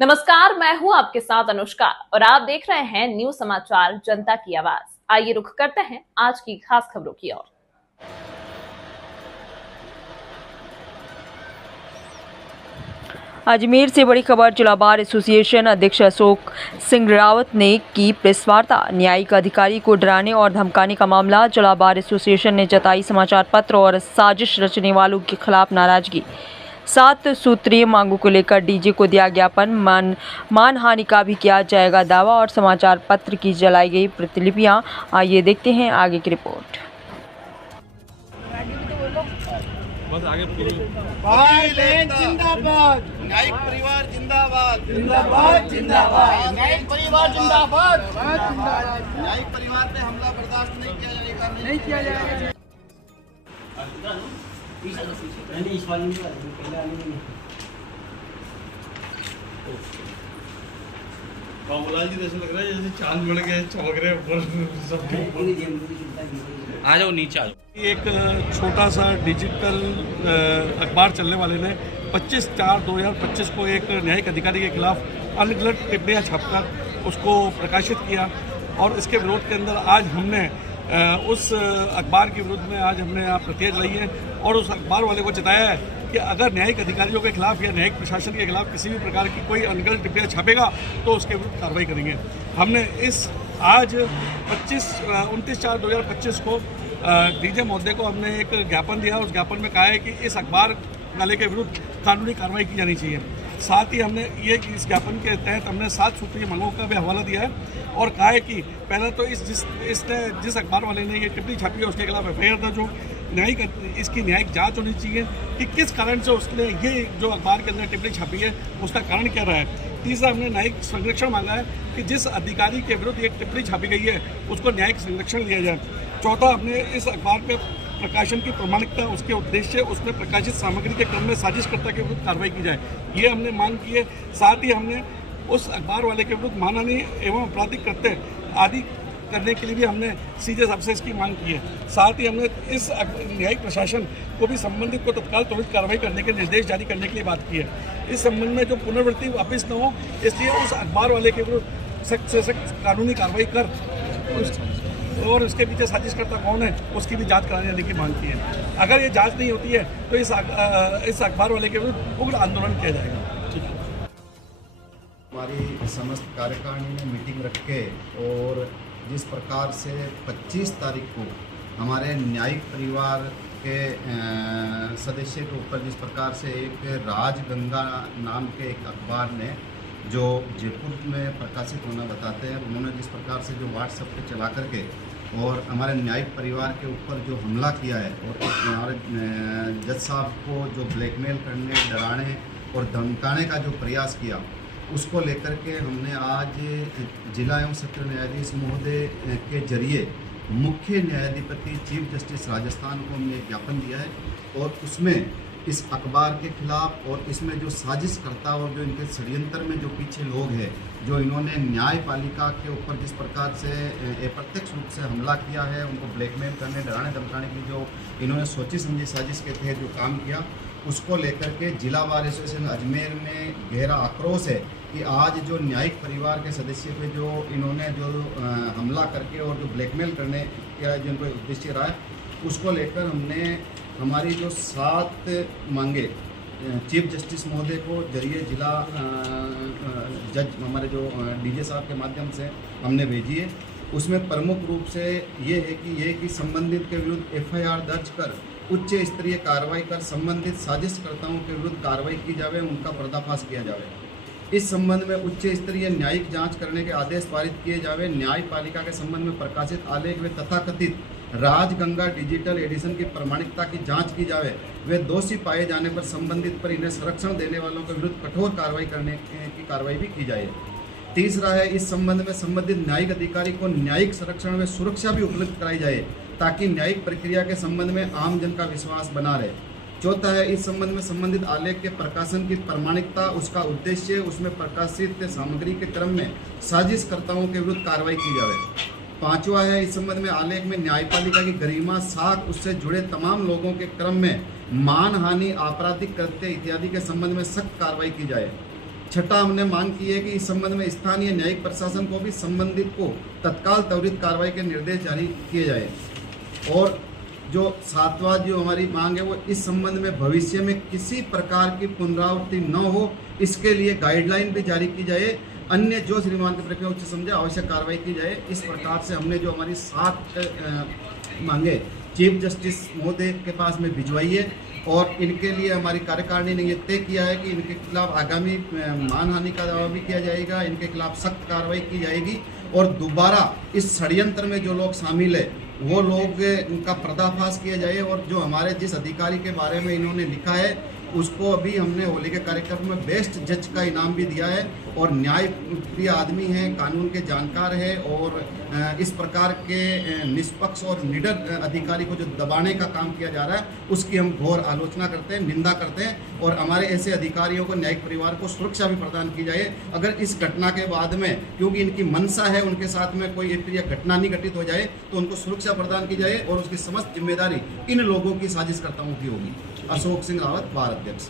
नमस्कार, मैं हूं आपके साथ अनुष्का और आप देख रहे हैं न्यूज समाचार जनता की आवाज। आइए रुख करते हैं आज की खास खबरों की ओर। अजमेर से बड़ी खबर। जिला बार एसोसिएशन अध्यक्ष अशोक सिंह रावत ने की प्रेस वार्ता। न्यायिक अधिकारी को डराने और धमकाने का मामला। जिला बार एसोसिएशन ने जताई समाचार पत्र और साजिश रचने वालों के खिलाफ नाराजगी। 7 सूत्रीय मांगों को लेकर डीजे को दिया ज्ञापन। मानहानि का भी किया जाएगा दावा और समाचार पत्र की जलाई गई प्रतिलिपियां। आइए देखते हैं आगे की रिपोर्ट। बस आगे जिंदाबाद, न्यायिक परिवार जिंदाबाद, जिंदाबाद जिंदाबाद, न्यायिक परिवार जिंदाबाद, न्यायिक परिवार पे हमला बर्दाश्त नहीं किया जाएगा, नहीं किया जाएगा। बाबूलाल जी तो ऐसा लग रहा है जैसे चांद बढ़ गए, चमक रहे ऊपर सबके ऊपर। आ जाओ नीचे आ जाओ। एक छोटा सा डिजिटल अखबार चलने वाले ने 25/4/2025 को एक न्यायिक अधिकारी के खिलाफ अनगलत टिप्पणियां छापकर उसको प्रकाशित किया और इसके विरोध के अंदर आज हमने उस अखबार के विरुद्ध में आज हमने प्रतिक्रिया लाई है और उस अखबार वाले को बताया है कि अगर न्यायिक अधिकारियों के खिलाफ या न्यायिक प्रशासन के खिलाफ किसी भी प्रकार की कोई अनगलत टिप्पणियां छापेगा तो उसके विरुद्ध कार्रवाई करेंगे। हमने आज 29/4/2025 को डीजे महोदय को हमने एक ज्ञापन दिया। उस ज्ञापन में कहा है कि इस अखबार वाले के विरुद्ध कानूनी कार्रवाई की जानी चाहिए। साथ ही हमने इस ज्ञापन के तहत हमने 7 सूत्रीय मांगों का भी हवाला दिया है और कहा है कि पहले तो जिस अखबार वाले ने ये टिप्पणी छापी है उसके खिलाफ एफआईआर दर्ज हो। इसकी न्यायिक जांच होनी चाहिए कि किस कारण से उसने ये जो अखबार के अंदर टिप्पणी छापी है उसका कारण क्या रहा है। तीसरा हमने न्यायिक संरक्षण मांगा है कि जिस अधिकारी के विरुद्ध ये टिप्पणी छापी गई है उसको न्यायिक संरक्षण दिया जाए। चौथा, हमने इस अखबार पे प्रकाशन की प्रामाणिकता, उसके उद्देश्य, उसमें प्रकाशित सामग्री के क्रम में साजिशकर्ता के विरुद्ध कार्रवाई की जाए, ये हमने मांग की है। साथ ही हमने उस अखबार वाले के विरुद्ध मानहानि एवं आपराधिक कृत्य आदि करने के लिए भी हमने सीधे सबसे इसकी मांग की है। साथ ही हमने इस न्यायिक प्रशासन को भी संबंधित को तत्काल त्वरित कार्रवाई करने के निर्देश जारी करने के लिए बात की है। इस संबंध में जो पुनर्वृत्ति वापस न हो इसलिए उस अखबार वाले के विरुद्ध सख्त से सख्त कानूनी कार्रवाई कर और उसके पीछे साजिशकर्ता कौन है उसकी भी जांच कराने जाने की मांग की है। अगर ये जांच नहीं होती है तो इस अखबार वाले के विरुद्ध उग्र आंदोलन किया जाएगा। ठीक है। हमारी समस्त कार्यकारिणी ने मीटिंग रख के और जिस प्रकार से 25 तारीख को हमारे न्यायिक परिवार के सदस्य के ऊपर जिस प्रकार से एक राजगंगा नाम के एक अखबार ने जो जयपुर में प्रकाशित होना बताते हैं, उन्होंने जिस प्रकार से जो व्हाट्सएप पे चला करके और हमारे न्यायिक परिवार के ऊपर जो हमला किया है और हमारे जज साहब को जो ब्लैकमेल करने, डराने और धमकाने का जो प्रयास किया, उसको लेकर के हमने आज जिला एवं सत्र न्यायाधीश महोदय के जरिए मुख्य न्यायाधिपति चीफ जस्टिस राजस्थान को हमने ज्ञापन दिया है और उसमें इस अखबार के खिलाफ और इसमें जो साजिशकर्ता और जो इनके षड्यंत्र में जो पीछे लोग हैं, जो इन्होंने न्यायपालिका के ऊपर जिस प्रकार से अप्रत्यक्ष रूप से हमला किया है, उनको ब्लैकमेल करने, डराने धमकाने की जो इन्होंने सोची समझी साजिश के तहत जो काम किया, उसको लेकर के जिला बार एसोसिएशन अजमेर में गहरा आक्रोश है कि आज जो न्यायिक परिवार के सदस्य पे जो इन्होंने जो हमला करके और जो ब्लैकमेल करने का जिनको उद्देश्य रहा है, उसको लेकर हमने हमारी जो 7 मांगे चीफ जस्टिस महोदय को जरिए जिला जज हमारे जो डीजे साहब के माध्यम से हमने भेजी है। उसमें प्रमुख रूप से ये है कि संबंधित के विरुद्ध एफआईआर दर्ज कर उच्च स्तरीय कार्रवाई कर संबंधित साजिशकर्ताओं के विरुद्ध कार्रवाई की जाए, उनका पर्दाफाश किया जाए। इस संबंध में उच्च स्तरीय न्यायिक जांच करने के आदेश पारित किए जाए। न्यायपालिका के संबंध में प्रकाशित आलेख व तथाकथित राजगंगा डिजिटल एडिशन की प्रामाणिकता की जांच की जाए। वे दोषी पाए जाने पर संबंधित पर इन्हें संरक्षण देने वालों के विरुद्ध कठोर कार्रवाई करने की कार्रवाई भी की जाए। तीसरा है, इस संबंध में संबंधित न्यायिक अधिकारी को न्यायिक संरक्षण व सुरक्षा भी उपलब्ध कराई जाए ताकि न्यायिक प्रक्रिया के संबंध में आम जन का विश्वास बना रहे। चौथा है, इस संबंध में संबंधित आलेख के प्रकाशन की प्रामाणिकता, उसका उद्देश्य, उसमें प्रकाशित सामग्री के क्रम में साजिशकर्ताओं के विरुद्ध कार्रवाई की जाए। पांचवा है, इस संबंध में आलेख में न्यायपालिका की गरिमा, साख, उससे जुड़े तमाम लोगों के क्रम में मानहानि, आपराधिक कृत्य इत्यादि के संबंध में सख्त कार्रवाई की जाए। छठा हमने मांग की है कि इस संबंध में स्थानीय न्यायिक प्रशासन को भी संबंधित को तत्काल त्वरित कार्रवाई के निर्देश जारी किए जाए। और जो सातवां जो हमारी मांग है वो इस संबंध में भविष्य में किसी प्रकार की पुनरावृत्ति न हो, इसके लिए गाइडलाइन भी जारी की जाए। अन्य जो श्रीमान की प्रक्रिया उच्च समझे आवश्यक कार्रवाई की जाए। इस प्रकार से हमने जो हमारी 7 मांगे चीफ जस्टिस महोदय के पास में भिजवाई है और इनके लिए हमारी कार्यकारिणी ने ये तय किया है कि इनके खिलाफ आगामी मानहानि का दावा भी किया जाएगा, इनके खिलाफ सख्त कार्रवाई की जाएगी और दोबारा इस षड्यंत्र में जो लोग शामिल है वो लोग उनका पर्दाफाश किया जाए। और जो हमारे जिस अधिकारी के बारे में इन्होंने लिखा है उसको अभी हमने होली के कार्यक्रम में बेस्ट जज का इनाम भी दिया है और न्याय प्रिय आदमी है, कानून के जानकार है और इस प्रकार के निष्पक्ष और निडर अधिकारी को जो दबाने का काम किया जा रहा है उसकी हम घोर आलोचना करते हैं, निंदा करते हैं और हमारे ऐसे अधिकारियों को न्यायिक परिवार को सुरक्षा भी प्रदान की जाए। अगर इस घटना के बाद में क्योंकि इनकी मंशा है उनके साथ में कोई अप्रिय घटना नहीं घटित हो जाए तो उनको सुरक्षा प्रदान की जाए और उसकी समस्त जिम्मेदारी इन लोगों की साजिशकर्ताओं की होगी। अशोक सिंह रावत, बार अध्यक्ष।